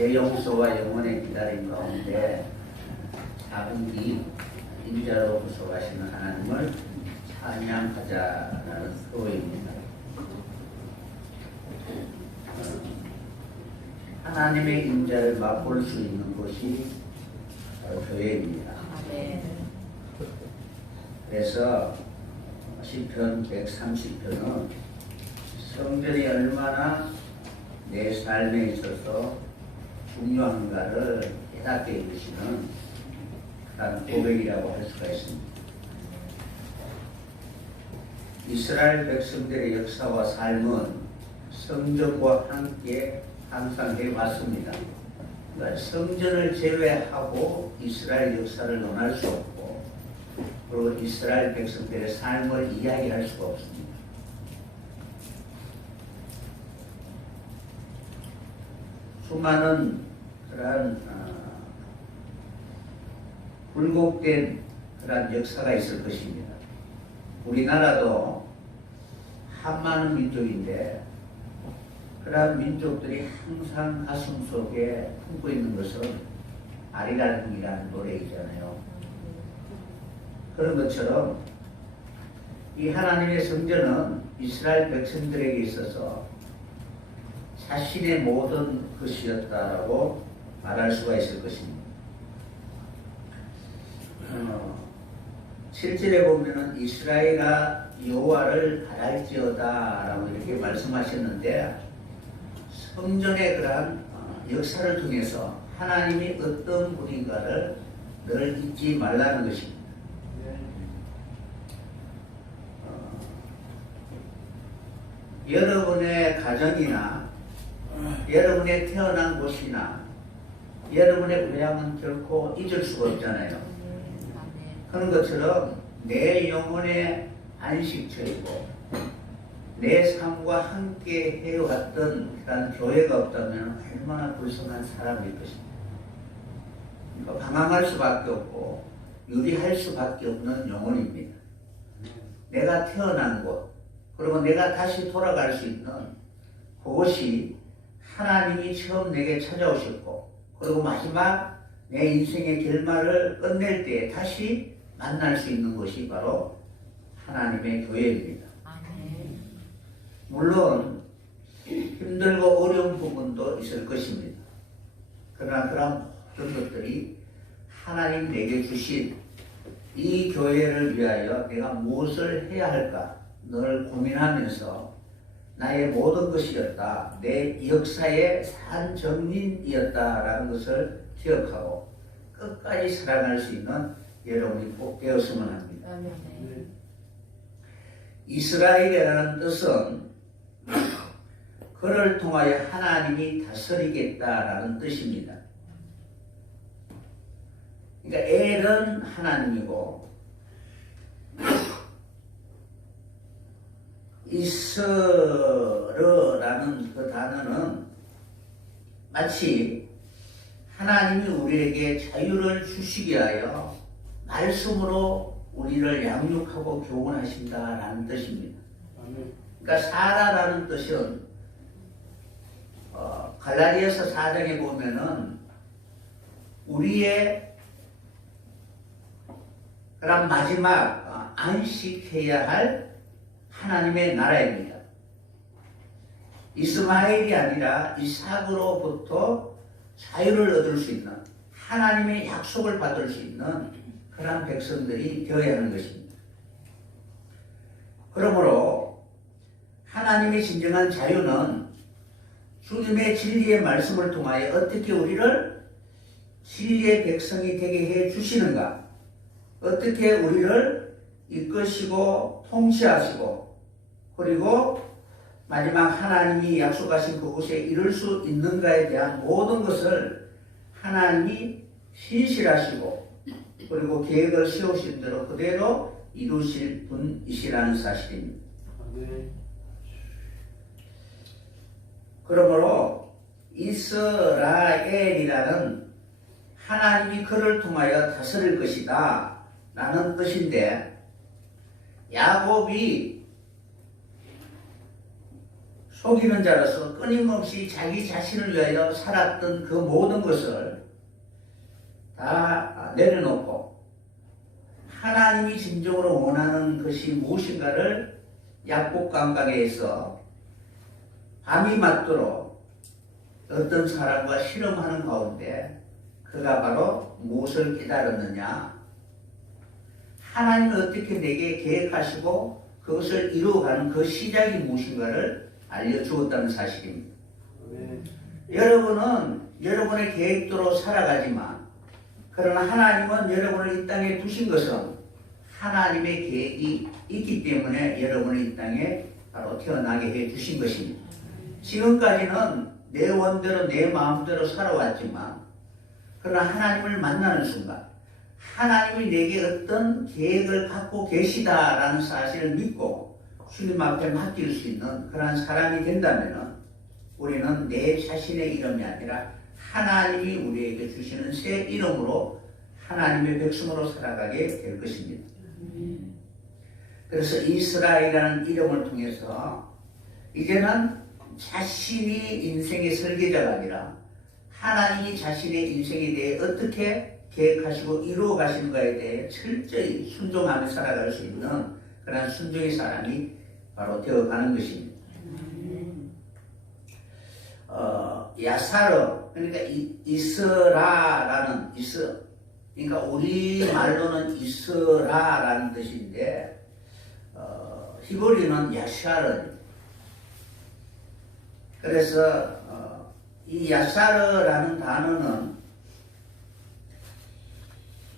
제 용서와 영원의 기다림 가운데 작은 이 인자로 구속하시는 하나님을 찬양하자라는 표어입니다. 하나님의 인자를 맛볼 수 있는 곳이 바로 교회입니다. 그래서 시편 130편은 성전이 얼마나 내 삶에 있어서 중요한가를 깨닫게 해주시는 그런 고백이라고 할 수가 있습니다. 이스라엘 백성들의 역사와 삶은 성전과 함께 항상 해왔습니다. 그러니까 성전을 제외하고 이스라엘 역사를 논할 수 없고, 그리고 이스라엘 백성들의 삶을 이야기할 수가 없습니다. 수많은 그러한 굴곡된 그러한 역사가 있을 것입니다. 우리나라도 한많은 민족인데 그러한 민족들이 항상 가슴 속에 품고 있는 것은 아리랑이라는 노래이잖아요. 그런 것처럼 이 하나님의 성전은 이스라엘 백성들에게 있어서 자신의 모든 것이었다라고 말할 수가 있을 것입니다. 7절에 보면은 이스라엘아 여호와를 바랄지어다라고 이렇게 말씀하셨는데, 성전의 그러한 역사를 통해서 하나님이 어떤 분인가를 늘 잊지 말라는 것입니다. 여러분의 가정이나 여러분의 태어난 곳이나 여러분의 고향은 결코 잊을 수가 없잖아요. 그런 것처럼 내 영혼의 안식처이고 내 삶과 함께 해왔던 그런 교회가 없다면 얼마나 불쌍한 사람일 것입니다. 그러니까 방황할 수밖에 없고 유리할 수밖에 없는 영혼입니다. 내가 태어난 곳, 그리고 내가 다시 돌아갈 수 있는 그것이 하나님이 처음 내게 찾아오셨고, 그리고 마지막 내 인생의 결말을 끝낼 때 다시 만날 수 있는 것이 바로 하나님의 교회입니다. 물론 힘들고 어려운 부분도 있을 것입니다. 그러나 그런 모든 것들이 하나님 내게 주신 이 교회를 위하여 내가 무엇을 해야 할까 늘 고민하면서 나의 모든 것이었다, 내 역사의 산정린이었다라는 것을 기억하고 끝까지 살아갈 수 있는 여러분이 꼭 되었으면 합니다. 이스라엘이라는 뜻은 그를 통하여 하나님이 다스리겠다라는 뜻입니다. 그러니까 엘은 하나님이고 이스르라는 그 단어는 마치 하나님이 우리에게 자유를 주시기 위하여 말씀으로 우리를 양육하고 교훈하신다라는 뜻입니다. 그러니까 사라라는 뜻은 갈라디아서 4장에 보면은 우리의 그런 마지막 안식해야 할 하나님의 나라입니다. 이스마엘이 아니라 이삭으로부터 자유를 얻을 수 있는, 하나님의 약속을 받을 수 있는 그런 백성들이 되어야 하는 것입니다. 그러므로 하나님의 진정한 자유는 주님의 진리의 말씀을 통하여 어떻게 우리를 진리의 백성이 되게 해 주시는가, 어떻게 우리를 이끄시고 통치하시고, 그리고 마지막 하나님이 약속하신 그곳에 이룰 수 있는가에 대한 모든 것을 하나님이 신실하시고 그리고 계획을 세우신 대로 그대로 이루실 분이시라는 사실입니다. 그러므로 이스라엘이라는 하나님이 그를 통하여 다스릴 것이다 라는 뜻인데, 야곱이 속이는 자로서 끊임없이 자기 자신을 위하여 살았던 그 모든 것을 다 내려놓고 하나님이 진정으로 원하는 것이 무엇인가를 약복 감각에서 밤이 맞도록 어떤 사람과 실험하는 가운데 그가 바로 무엇을 깨달았느냐? 하나님은 어떻게 내게 계획하시고 그것을 이루어가는 그 시작이 무엇인가를 알려주었다는 사실입니다. 여러분은 여러분의 계획대로 살아가지만 그러나 하나님은 여러분을 이 땅에 두신 것은 하나님의 계획이 있기 때문에 여러분을 이 땅에 바로 태어나게 해 주신 것입니다. 지금까지는 내 원대로 내 마음대로 살아왔지만 그러나 하나님을 만나는 순간 하나님이 내게 어떤 계획을 갖고 계시다라는 사실을 믿고 주님 앞에 맡길 수 있는 그런 사람이 된다면 우리는 내 자신의 이름이 아니라 하나님이 우리에게 주시는 새 이름으로 하나님의 백성으로 살아가게 될 것입니다. 그래서 이스라엘이라는 이름을 통해서 이제는 자신이 인생의 설계자가 아니라 하나님이 자신의 인생에 대해 어떻게 계획하시고 이루어 가시는가에 대해 철저히 순종하며 살아갈 수 있는 그런 순종의 사람이 바로 되어가는 것입니다. 야사르, 그러니까 이스라라는 그러니까 우리 말로는 이스라라는 뜻인데 히브리는 야샤르. 그래서 이 야사르라는 단어는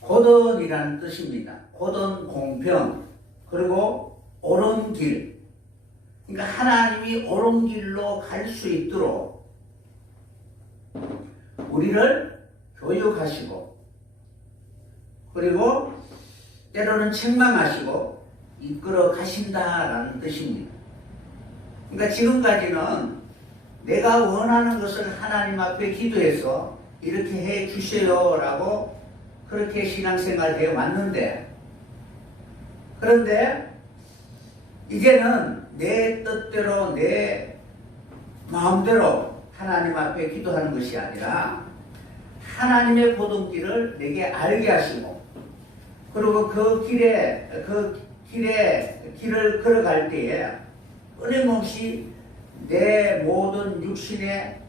고던이라는 뜻입니다. 고던 공평 그리고 옳은 길. 그러니까 하나님이 옳은 길로 갈 수 있도록 우리를 교육하시고 그리고 때로는 책망하시고 이끌어 가신다라는 뜻입니다. 그러니까 지금까지는 내가 원하는 것을 하나님 앞에 기도해서 이렇게 해 주세요라고 그렇게 신앙생활을 해 왔는데 그런데 이제는 내 뜻대로 내 마음대로 하나님 앞에 기도하는 것이 아니라 하나님의 고등길을 내게 알게 하시고 그리고 그 길을 걸어갈 때에 끊임없이 내 모든 육신의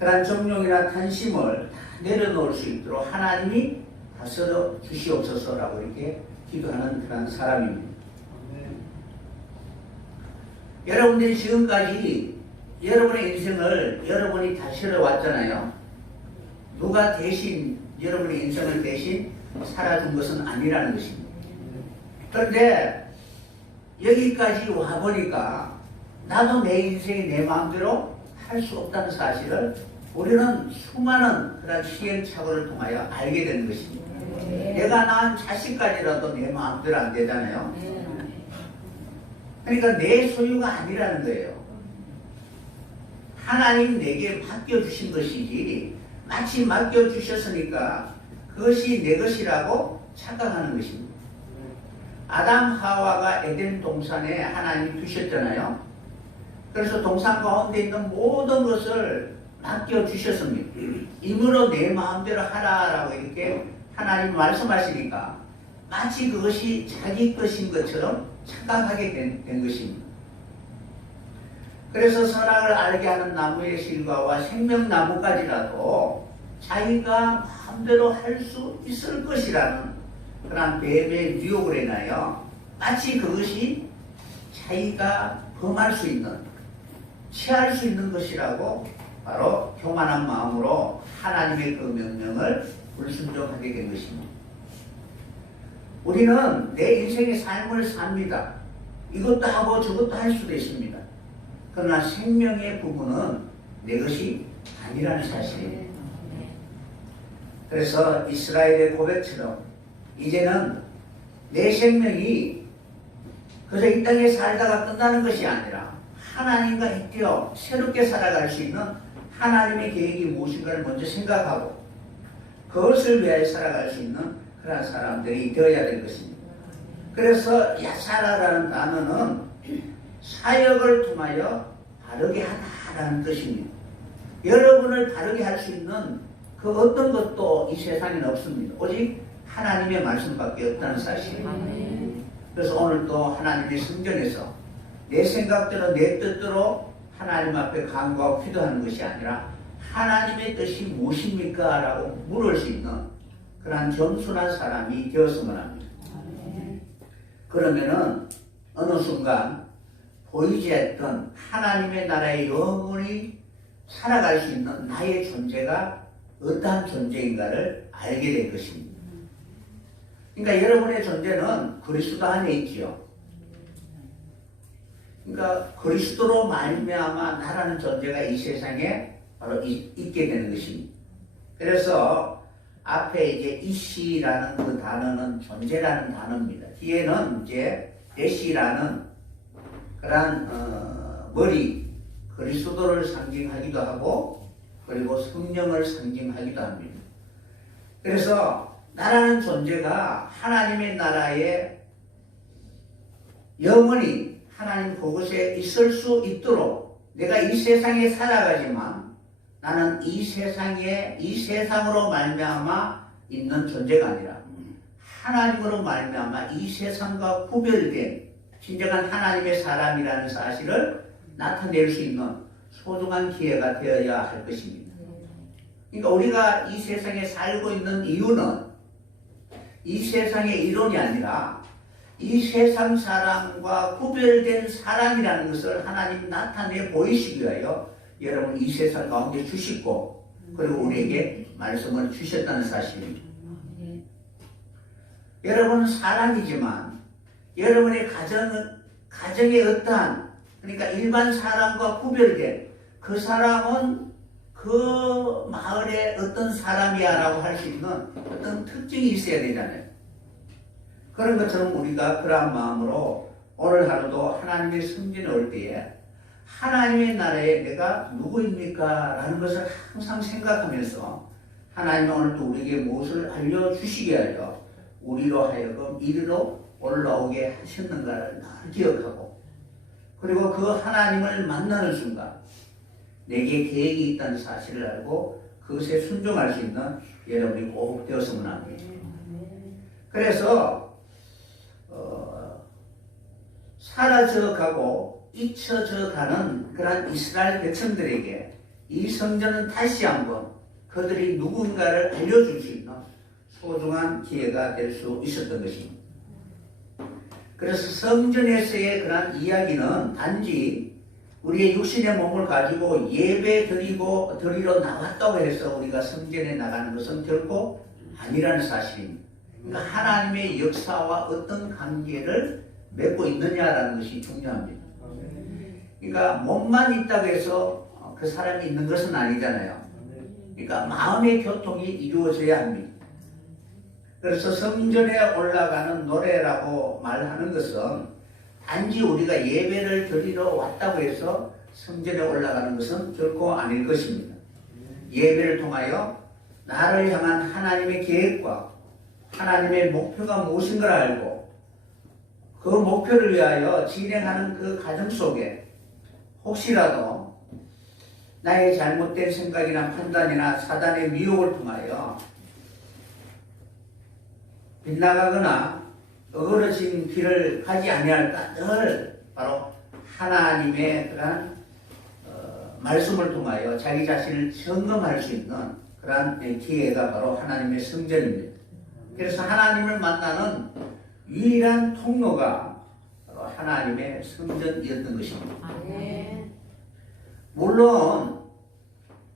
그런 정욕이나 탄심을 다 내려놓을 수 있도록 하나님이 다스려 주시옵소서라고 이렇게 기도하는 그런 사람입니다. 여러분들이 지금까지 여러분의 인생을 여러분이 다스려 왔잖아요. 누가 대신 여러분의 인생을 대신 살아준 것은 아니라는 것입니다. 그런데 여기까지 와보니까 나도 내 인생이 내 마음대로 할 수 없다는 사실을 우리는 수많은 그런 시행착오를 통하여 알게 되는 것입니다. 내가 낳은 자식까지라도 내 마음대로 안 되잖아요. 그러니까 내 소유가 아니라는 거예요. 하나님 내게 맡겨주신 것이지 마치 맡겨주셨으니까 그것이 내 것이라고 착각하는 것입니다. 아담 하와가 에덴 동산에 하나님이 두셨잖아요. 그래서 동산 가운데 있는 모든 것을 맡겨주셨습니다. 이므로 내 마음대로 하라라고 이렇게 하나님 말씀하시니까 마치 그것이 자기 것인 것처럼 착각하게 된 것입니다. 그래서 선악을 알게 하는 나무의 실과와 생명나무까지라도 자기가 마음대로 할 수 있을 것이라는 그런 뱀의 유혹을 인하여 마치 그것이 자기가 범할 수 있는, 취할 수 있는 것이라고 바로 교만한 마음으로 하나님의 그 명령을 불순종하게 된 것입니다. 우리는 내 인생의 삶을 삽니다. 이것도 하고 저것도 할 수도 있습니다. 그러나 생명의 부분은 내 것이 아니라는 사실이에요. 그래서 이스라엘의 고백처럼 이제는 내 생명이 그저 이 땅에 살다가 끝나는 것이 아니라 하나님과 함께 새롭게 살아갈 수 있는 하나님의 계획이 무엇인가를 먼저 생각하고 그것을 위하여 살아갈 수 있는 그런 사람들이 되어야 될 것입니다. 그래서 야사라라는 단어는 사역을 통하여 바르게 하다라는 뜻입니다. 여러분을 바르게 할 수 있는 그 어떤 것도 이 세상에는 없습니다. 오직 하나님의 말씀밖에 없다는 사실. 그래서 오늘도 하나님의 성전에서 내 생각대로 내 뜻대로 하나님 앞에 간구하고 기도하는 것이 아니라 하나님의 뜻이 무엇입니까? 라고 물을 수 있는 그러한 겸손한 사람이 되었으면 합니다. 그러면은 어느 순간 보이지 않던 하나님의 나라의 영원히 살아갈 수 있는 나의 존재가 어떠한 존재인가를 알게 될 것입니다. 그러니까 여러분의 존재는 그리스도 안에 있지요. 그러니까 그리스도로 말미암아 나라는 존재가 이 세상에 바로 있게 되는 것입니다. 그래서 앞에 이제 이시라는 그 단어는 존재라는 단어입니다. 뒤에는 이제 대시라는 그러한 머리 그리스도를 상징하기도 하고 그리고 성령을 상징하기도 합니다. 그래서 나라는 존재가 하나님의 나라에 영원히 하나님 그곳에 있을 수 있도록 내가 이 세상에 살아가지만 나는 이 세상으로 말미암아 있는 존재가 아니라 하나님으로 말미암아 이 세상과 구별된 진정한 하나님의 사람이라는 사실을 나타낼 수 있는 소중한 기회가 되어야 할 것입니다. 그러니까 우리가 이 세상에 살고 있는 이유는 이 세상의 이론이 아니라 이 세상 사람과 구별된 사람이라는 것을 하나님 나타내 보이시기 위하여 여러분 이 세상 가운데 주시고 그리고 우리에게 말씀을 주셨다는 사실입니다. 여러분은 사람이지만 여러분의 가정의 어떠한 그러니까 일반 사람과 구별된 그 사람은 그 마을의 어떤 사람이야 라고 할 수 있는 어떤 특징이 있어야 되잖아요. 그런 것처럼 우리가 그러한 마음으로 오늘 하루도 하나님의 성전에 올 때에 하나님의 나라에 내가 누구입니까? 라는 것을 항상 생각하면서 하나님은 오늘도 우리에게 무엇을 알려주시게 하여 우리로 하여금 이리로 올라오게 하셨는가를 늘 기억하고 그리고 그 하나님을 만나는 순간 내게 계획이 있다는 사실을 알고 그것에 순종할 수 있는 여러분이 꼭 되었으면 합니다. 그래서 사라져 가고 잊혀져 가는 그런 이스라엘 백성들에게 이 성전은 다시 한번 그들이 누군가를 알려줄 수 있는 소중한 기회가 될 수 있었던 것입니다. 그래서 성전에서의 그런 이야기는 단지 우리의 육신의 몸을 가지고 예배 드리러 나왔다고 해서 우리가 성전에 나가는 것은 결코 아니라는 사실입니다. 그러니까 하나님의 역사와 어떤 관계를 맺고 있느냐라는 것이 중요합니다. 그러니까 몸만 있다고 해서 그 사람이 있는 것은 아니잖아요. 그러니까 마음의 교통이 이루어져야 합니다. 그래서 성전에 올라가는 노래라고 말하는 것은 단지 우리가 예배를 드리러 왔다고 해서 성전에 올라가는 것은 결코 아닐 것입니다. 예배를 통하여 나를 향한 하나님의 계획과 하나님의 목표가 무엇인가를 알고 그 목표를 위하여 진행하는 그 과정 속에 혹시라도 나의 잘못된 생각이나 판단이나 사단의 미혹을 통하여 빗나가거나 어그러진 길을 가지 아니할까 늘 바로 하나님의 그러한 말씀을 통하여 자기 자신을 점검할 수 있는 그러한 기회가 바로 하나님의 성전입니다. 그래서 하나님을 만나는 유일한 통로가 바로 하나님의 성전이었던 것입니다. 물론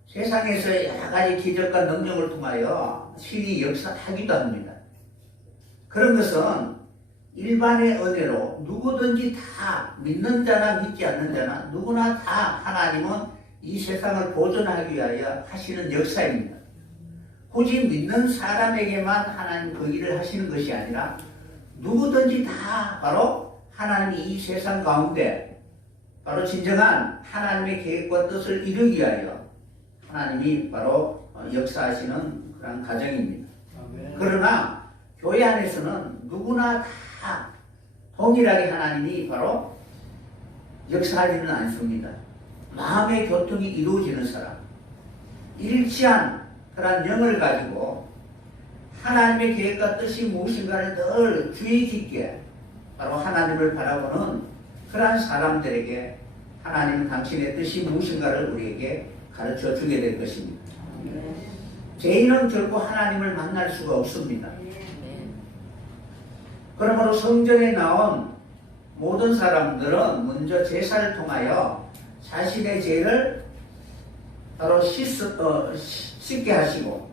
세상에서 여러 가지 기적과 능력을 통하여 신이 역사하기도 합니다. 그런 것은 일반의 은혜로 누구든지 다 믿는 자나 믿지 않는 자나 누구나 다 하나님은 이 세상을 보존하기 위하여 하시는 역사입니다. 굳이 믿는 사람에게만 하나님 그 일을 하시는 것이 아니라 누구든지 다 바로 하나님이 이 세상 가운데 바로 진정한 하나님의 계획과 뜻을 이루기 위하여 하나님이 바로 역사하시는 그런 과정입니다. 그러나 교회 안에서는 누구나 다 동일하게 하나님이 바로 역사하지는 않습니다. 마음의 교통이 이루어지는 사람, 일치한 그런 영을 가지고 하나님의 계획과 뜻이 무엇인가를 늘 주의 깊게 바로 하나님을 바라보는 그러한 사람들에게 하나님은 당신의 뜻이 무엇인가를 우리에게 가르쳐 주게 될 것입니다. 죄인은 결코 하나님을 만날 수가 없습니다. 그러므로 성전에 나온 모든 사람들은 먼저 제사를 통하여 자신의 죄를 바로 씻게 하시고,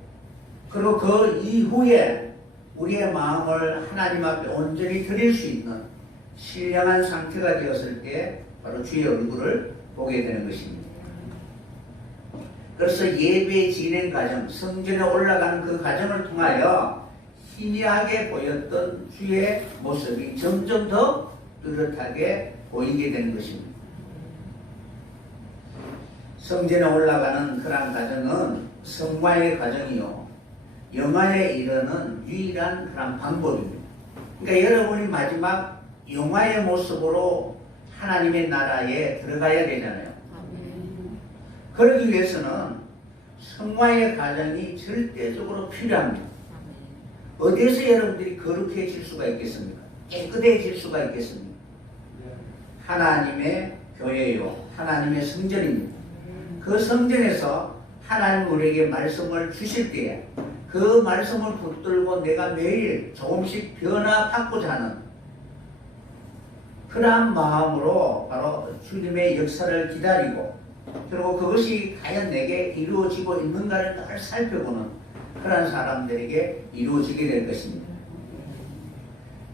그리고 그 이후에 우리의 마음을 하나님 앞에 온전히 드릴 수 있는 신령한 상태가 되었을 때 바로 주의 얼굴을 보게 되는 것입니다. 그래서 예배 진행 과정, 성전에 올라가는 그 과정을 통하여 희미하게 보였던 주의 모습이 점점 더 뚜렷하게 보이게 되는 것입니다. 성전에 올라가는 그런 과정은 성화의 과정이요, 영화에 이르는 유일한 그런 방법입니다. 그러니까 여러분이 마지막 영화의 모습으로 하나님의 나라에 들어가야 되잖아요. 그러기 위해서는 성화의 과정이 절대적으로 필요합니다. 어디에서 여러분들이 거룩해질 수가 있겠습니까? 깨끗해질 수가 있겠습니까? 하나님의 교회요, 하나님의 성전입니다. 그 성전에서 하나님 우리에게 말씀을 주실 때에 그 말씀을 붙들고 내가 매일 조금씩 변화받고자 하는 그러한 마음으로 바로 주님의 역사를 기다리고, 그리고 그것이 과연 내게 이루어지고 있는가를 늘 살펴보는 그러한 사람들에게 이루어지게 될 것입니다.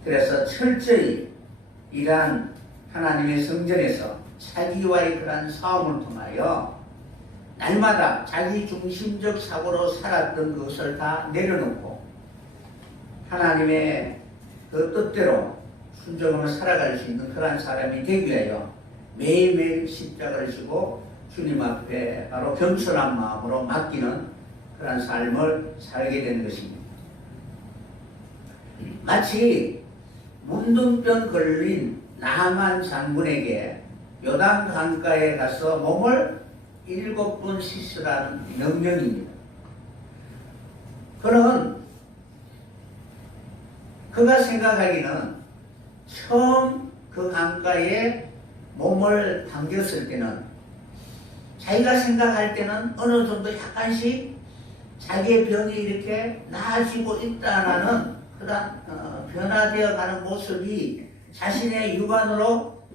그래서 철저히 이러한 하나님의 성전에서 자기와의 그러한 싸움을 통하여 날마다 자기 중심적 사고로 살았던 것을 다 내려놓고 하나님의 그 뜻대로 순종하며 살아갈 수 있는 그러한 사람이 되기 위하여 매일매일 십자가를 지고 주님 앞에 바로 겸손한 마음으로 맡기는 그러한 삶을 살게 되는 것입니다. 마치 문둥병 걸린 나만 장군에게 요단 강가에 가서 몸을 7번 씻으라는 명령입니다. 그는 그가 생각하기는 처음 그 강가에 몸을 담겼을 때는 자기가 생각할 때는 어느 정도 약간씩 자기의 병이 이렇게 나아지고 있다라는 그런 변화되어 가는 모습이 자신의 육안으로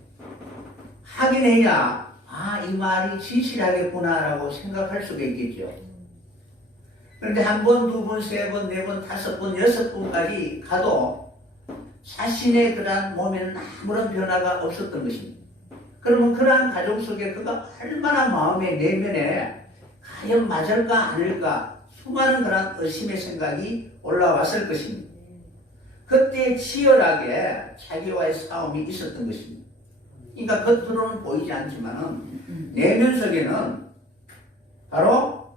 확인해야 이 말이 진실하겠구나라고 생각할 수가 있겠죠. 그런데 한 번, 두 번, 세 번, 네 번, 다섯 번, 여섯 번까지 가도 자신의 그러한 몸에는 아무런 변화가 없었던 것입니다. 그러면 그러한 과정 속에 그가 얼마나 마음의 내면에 과연 맞을까 아닐까 수많은 그런 의심의 생각이 올라왔을 것입니다. 그때 치열하게 자기와의 싸움이 있었던 것입니다. 그러니까 겉으로는 보이지 않지만은 내면 속에는 바로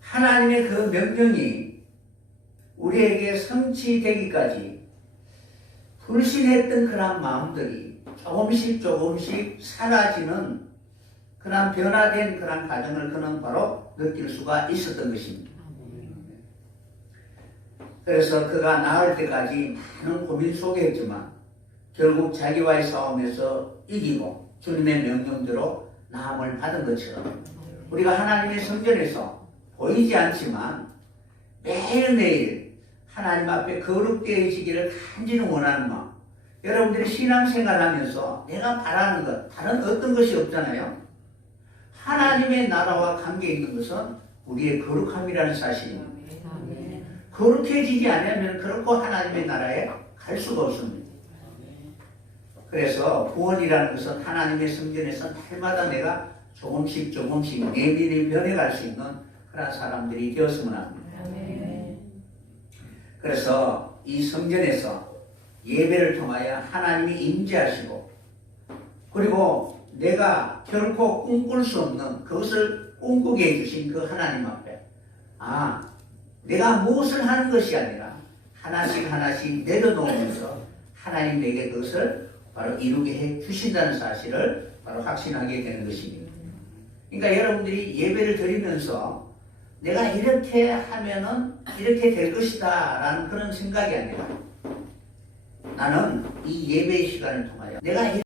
하나님의 그 명령이 우리에게 성취되기까지 불신했던 그런 마음들이 조금씩 사라지는 그런 변화된 그런 과정을 그는 바로 느낄 수가 있었던 것입니다. 그래서 그가 나을 때까지 많은 고민 속에 했지만 결국 자기와의 싸움에서 이기고 주님의 명령대로 나음을 받은 것처럼 우리가 하나님의 성전에서 보이지 않지만 매일매일 하나님 앞에 거룩되어지기를 간절히 원하는 마음, 여러분들이 신앙생활 하면서 내가 바라는 것 다른 어떤 것이 없잖아요. 하나님의 나라와 관계 있는 것은 우리의 거룩함이라는 사실입니다. 거룩해지지 않으면 결코 하나님의 나라에 갈 수가 없습니다. 그래서 구원이라는 것은 하나님의 성전에서 날마다 내가 조금씩 내면이 변해갈 수 있는 그런 사람들이 되었으면 합니다. 그래서 이 성전에서 예배를 통하여 하나님이 임재하시고, 그리고 내가 결코 꿈꿀 수 없는 그것을 꿈꾸게 해주신 그 하나님 앞에 내가 무엇을 하는 것이 아니라 하나씩 내려놓으면서 하나님 내게 그것을 바로 이루게 해 주신다는 사실을 바로 확신하게 되는 것입니다. 그러니까 여러분들이 예배를 드리면서 내가 이렇게 하면은 이렇게 될 것이다 라는 그런 생각이 아니라 나는 이 예배의 시간을 통하여 내가